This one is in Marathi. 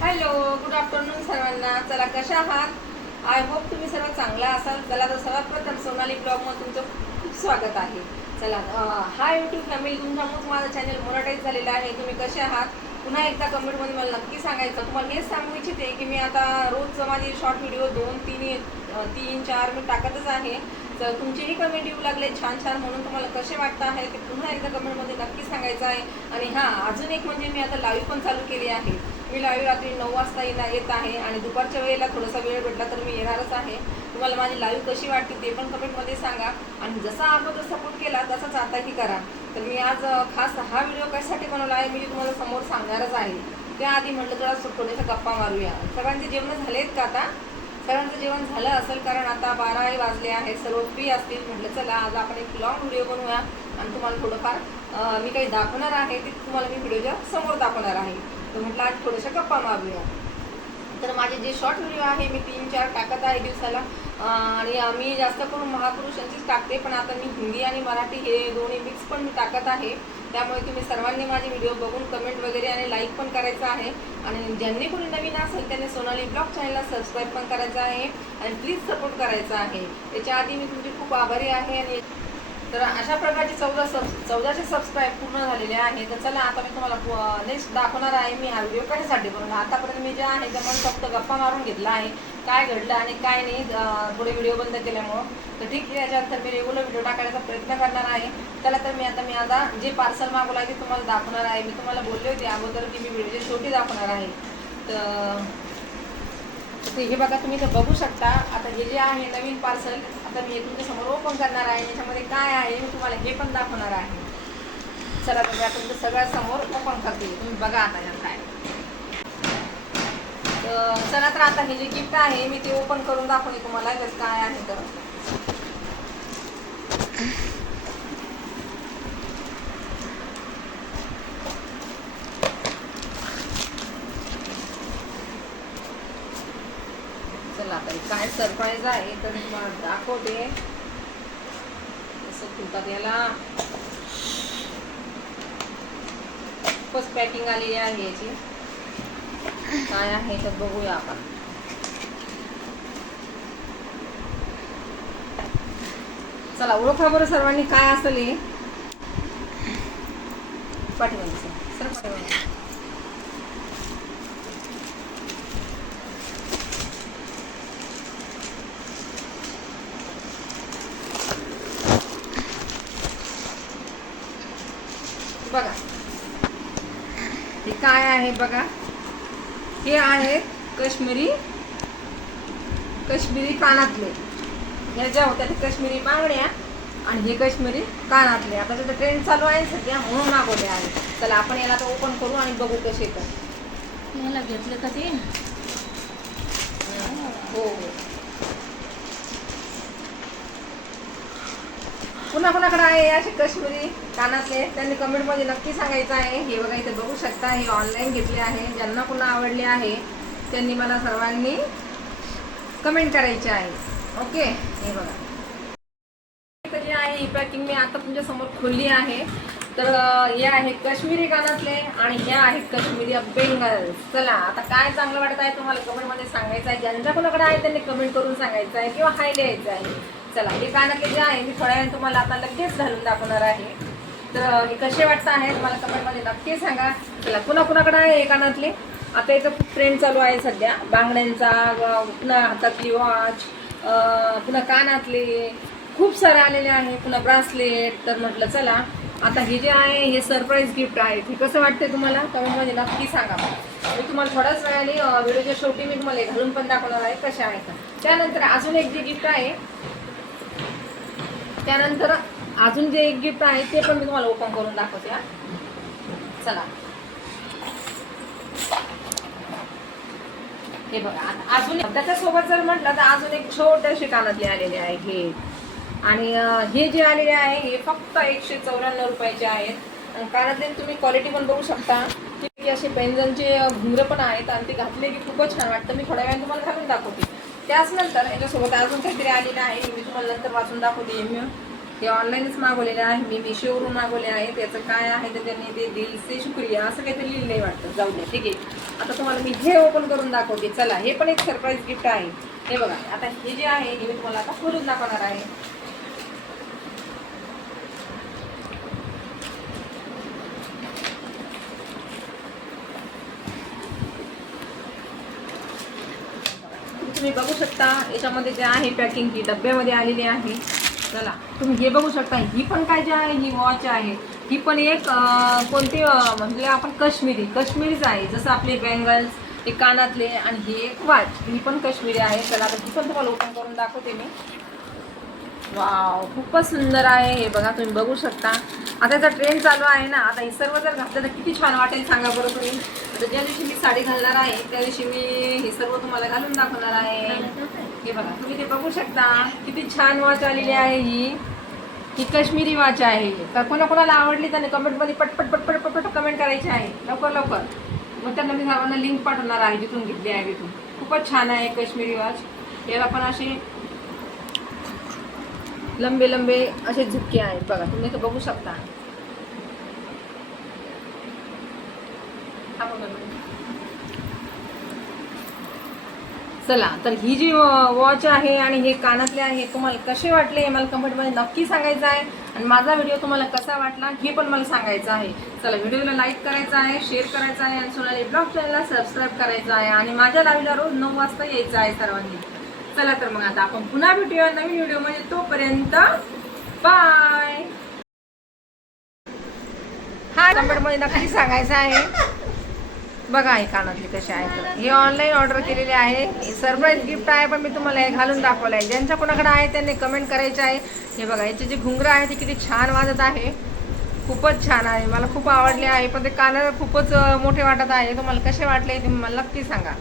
हॅलो, गुड आफ्टरनून सर्वांना. चला, कशा आहात? आय होप तुम्ही सर्व चांगला असाल. चला, तर सर्वात प्रथम सोनाली ब्लॉगमध्ये तुमचं खूप स्वागत आहे. चला, हा यूट्यूब फॅमिली तुमच्यामुळेच माझं चॅनल मोनटाईज झालेलं आहे. तुम्ही कसे आहात? पुन्हा एकदा कमेंटमध्ये मला नक्की सांगायचं. तुम्हाला हेच सांगू इच्छिते की मी आता रोज माझे शॉर्ट व्हिडिओ 2-3-4 मी टाकतच आहे. तर तुमचेही कमेंट येऊ लागले छान छान, म्हणून तुम्हाला कसे वाटतं आहे ते पुन्हा एकदा कमेंटमध्ये नक्की सांगायचं आहे. आणि हां, अजून एक म्हणजे मी आता लाईव्ह पण चालू केली आहे. मी लाईव्ह रात्री 9 वाजता येत आहे आणि दुपारच्या वेळेला थोडासा वेळ भेटला तर मी येणारच आहे. तुम्हाला माझी लाईव्ह कशी वाटते ते पण कमेंटमध्ये सांगा. आणि जसा अगोदर सपोर्ट केला तसाच आताही करा. तर मी आज खास हा व्हिडिओ कशासाठी बनवला आहे मी तुम्हाला समोर सांगणारच आहे. त्याआधी म्हटलं जरा थोड्याशा गप्पा मारूया. सगळ्यांचे जेवण झालेत का? आता सगळ्यांचं जेवण झालं असेल, कारण आता 12 वाजले आहेत, सर्व फ्री असतील. म्हटलं चला आज आपण एक लॉंग व्हिडिओ बनवूया आणि तुम्हाला थोडंफार मी काही दाखवणार आहे ते तुम्हाला मी व्हिडिओच्या समोर दाखवणार आहे. तर म्हटलं आज थोड्याशा गप्पा मारूया. तर माझे जे शॉर्ट व्हिडिओ आहे मी 3-4 टाकत आहे दिवसाला. आणि मी जास्त करून महापुरुषांचीच टाकते, पण आता मी हिंदी आणि मराठी हे दोन्ही मिक्स पण मी टाकत आहे. त्यामुळे तुम्ही सर्वांनी माझे व्हिडिओ बघून कमेंट वगैरे आणि लाईक पण करायचं आहे. आणि ज्यांनी कोणी नवीन असेल त्यांनी सोनाली ब्लॉग चॅनलला सबस्क्राईब पण करायचं आहे आणि प्लीज सपोर्ट करायचा आहे. त्याच्या आधी मी तुमची खूप आभारी आहे. आणि तर अशा प्रकारचे 1400 सबस्क्राईब पूर्ण झालेले आहे. तर चला आता मी तुम्हाला नेक्स्ट दाखवणार आहे मी हा व्हिडिओ कशासाठी बनवला. आतापर्यंत मी जे आहे ते मन फक्त गप्पा मारून घेतला आहे, काय घडलं आणि काय नाही पुढे व्हिडिओ बंद केल्यामुळं. तर ठीक आहे, याच्यानंतर मी रेग्युलर व्हिडिओ टाकण्याचा प्रयत्न करणार आहे. चला, तर मी आता जे पार्सल मागवलं आहे ते तुम्हाला दाखवणार आहे. मी तुम्हाला बोलले होते अगोदर की मी व्हिडिओची शेवटी दाखवणार आहे. तर हे बघा, तुम्ही तर बघू शकता. आता हे जे आहे नवीन पार्सल आता मी तुमच्या समोर ओपन करणार आहे. याच्यामध्ये काय आहे मी तुम्हाला हे पण दाखवणार आहे. चला, तर मी तुमच्या सगळ्या समोर ओपन करते, तुम्ही बघा आता यात काय. तर चला, तर आता हे जे गिफ्ट आहे मी ते ओपन करून दाखवते तुम्हाला त्यात काय आहे. तर चला, आता काय सरप्राईज आहे तर मी तुम्हाला दाखवते. कसं खुलतात याला. फर्स्ट पॅकिंग आलेली आहे याची. काय आहे तर बघूया आपण. चला, ओळखा बरं सर्वांनी काय असेल हे. पाठीमागे सर पाठीमागे. बघा हे काय आहे बघा. हे आहे काश्मीरी कानातले. या ज्या होत्या ते काश्मीरी बांगड्या आणि हे काश्मीरी कानातले. आता त्याचा ट्रेंड चालू आहे सध्या, म्हणून मागवले आहे. चला, आपण याला आता ओपन करू आणि बघू कसे तर. याला घेतलं का ते? हो, पुन्हा कुणाकडे आहे असे काश्मीरी कानातले त्यांनी कमेंटमध्ये नक्की सांगायचं आहे. हे बघा, इथे बघू शकता. हे ऑनलाईन घेतले आहे. ज्यांना पुन्हा आवडले आहे त्यांनी मला सर्वांनी कमेंट करायचे आहे. ओके, हे बघा जे आहे ही पॅकिंग मी आता तुमच्या समोर खोलली आहे. तर हे आहे काश्मीरी कानातले आणि ह्या आहेत काश्मीरी बेंगल्स. चला, आता काय चांगलं वाटत आहे तुम्हाला कमेंटमध्ये सांगायचं आहे. ज्यांच्या कोणाकडे आहे त्यांनी कमेंट करून सांगायचं आहे किंवा हाय लिहायचं आहे. चला, हे कानातले जे आहे मी थोड्या वेळाने तुम्हाला आता लगेच घालून दाखवणार आहे. तर हे कसे वाटतं आहे मला कमेंटमध्ये नक्की सांगा. चला, कुणाकुणाकडे आहे हे कानातले. आता इथं खूप ट्रेंड चालू आहे सध्या बांगड्यांचा, पुन्हा हातातली वॉच, पुन्हा कानातले खूप सारे आलेले आहे, पुन्हा ब्रासलेट. तर म्हटलं चला आता हे जे आहे हे सरप्राईज गिफ्ट आहे. हे कसं वाटतं तुम्हाला कमेंटमध्ये नक्की सांगा. मी तुम्हाला थोड्याच वेळाने व्हिडिओच्या शेवटी मी तुम्हाला घालून पण दाखवणार आहे कसे आहे का. त्यानंतर अजून एक जे गिफ्ट आहे जे एक गिफ्ट आहे ते पण मी तुम्हाला ओपन करून दाखवते. चला, हे बघा. अजून त्याच्यासोबत जर म्हटलं तर अजून एक छोटेसे कानातले आलेले आहे हे. आणि हे जे आलेले आहे हे फक्त 194 रुपयाचे आहेत. आणि कानातले तुम्ही क्वालिटी पण बघू शकता की असे पेंजनचे घुंगरं पण आहेत आणि ते घातले की खूपच छान वाटतं. मी थोड्या वेळाने तुम्हाला घालून दाखवते. त्याच नंतर याच्यासोबत अजून काहीतरी आलेलं आहे मी तुम्हाला नंतर वाचून दाखवते. हे ऑनलाईनच मागवलेलं आहे मी मिशोवरून मागवले आहे. त्याचं काय आहे तर त्यांनी ते दिल से शुक्रिया असं काहीतरी लिहिलं नाही वाटतं. जाऊ द्या, ठीक आहे. आता तुम्हाला मी हे ओपन करून दाखवते. चला, हे पण एक सरप्राईज गिफ्ट आहे. हे बघा, आता हे जे आहे हे मी तुम्हाला आता खोलून दाखवणार आहे. तुम्ही बघू शकता याच्यामध्ये जे आहे पॅकिंग ही डब्यामध्ये आलेली आहे. चला, तुम्ही हे बघू शकता. ही पण काय जे आहे ही वॉच आहे. ही पण एक कोणती म्हणजे आपण काश्मीरीच आहे. जसं आपले बँगल्स, हे कानातले आणि ही एक वॉच, ही पण काश्मीरी आहे. चला, आता ही पण तुम्हाला ओपन करून दाखवते मी. वाव, खूपच सुंदर आहे. हे बघा, तुम्ही बघू शकता. आता याचा ट्रेंड चालू आहे ना. आता हे सर्व जर घातलं तर किती छान वाटेल सांगा बरं तुम्ही. आता ज्या दिवशी मी साडी घालणार आहे त्या दिवशी मी हे सर्व तुम्हाला घालून दाखवणार आहे. हे बघा, तुम्ही ते बघू शकता. किती छान वॉच आलेली आहे. ही काश्मीरी वॉच आहे. तर कोणाकोणाला आवडली त्याने कमेंटमध्ये पटपट पटपट पटपट कमेंट करायची आहे. लवकर मग त्यांना मी सर्वांना लिंक पाठवणार आहे जिथून घेतली आहे तिथून. खूपच छान आहे काश्मीरी वॉच. याला पण असे लंबे असे झुपके आहेत बघा, तुम्ही तर बघू शकता. चला, तर ही जी वॉच आहे आणि हे कानातले आहे तुम्हाला कसे वाटले हे मला कमेंटमध्ये नक्की सांगायचं आहे. आणि माझा व्हिडिओ तुम्हाला कसा वाटला हे पण मला सांगायचं आहे. चला, व्हिडिओला लाईक करायचा आहे, शेअर करायचा आहे आणि सोनाली ब्लॉग चॅनलला सबस्क्राईब करायचं आहे. आणि माझ्या लाईव्हला रोज 9 वाजता यायचं आहे सर्वांनी. चला, तर मग आता आपण पुन्हा भेटूया नवीन व्हिडिओमध्ये. तोपर्यंत बाय. हा, कमेंटमध्ये नक्की सांगायचं आहे. बघा हे कानातले कसे आहेत. हे ऑनलाईन ऑर्डर केलेले आहे. सरप्राईज गिफ्ट आहे, पण मी तुम्हाला हे घालून दाखवलं आहे. ज्यांच्या कोणाकडे आहे त्यांनी कमेंट करायचे आहे. हे बघा, याचे जे घुंगरं आहे ते किती छान वाजत आहे. खूपच छान आहे. मला खूप आवडले आहे. पण ते कानाला खूपच मोठे वाटत आहे. तुम्हाला कसे वाटले ते मला नक्की सांगा.